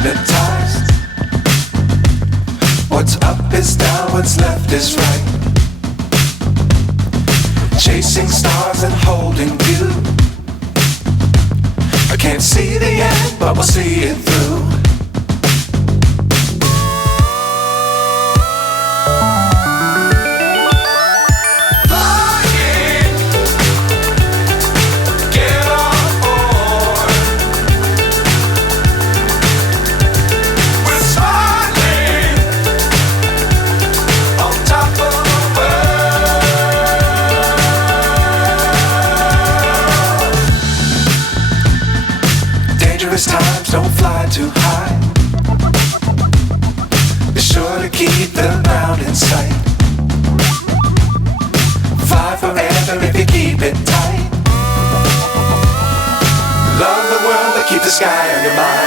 hypnotized. What's up is down, what's left is right. Chasing stars and holding you. I can't see the end, but we'll see it through. Times don't fly too high. Be sure to keep the ground in sight. Fly forever if you keep it tight. Love the world but keep the sky on your mind.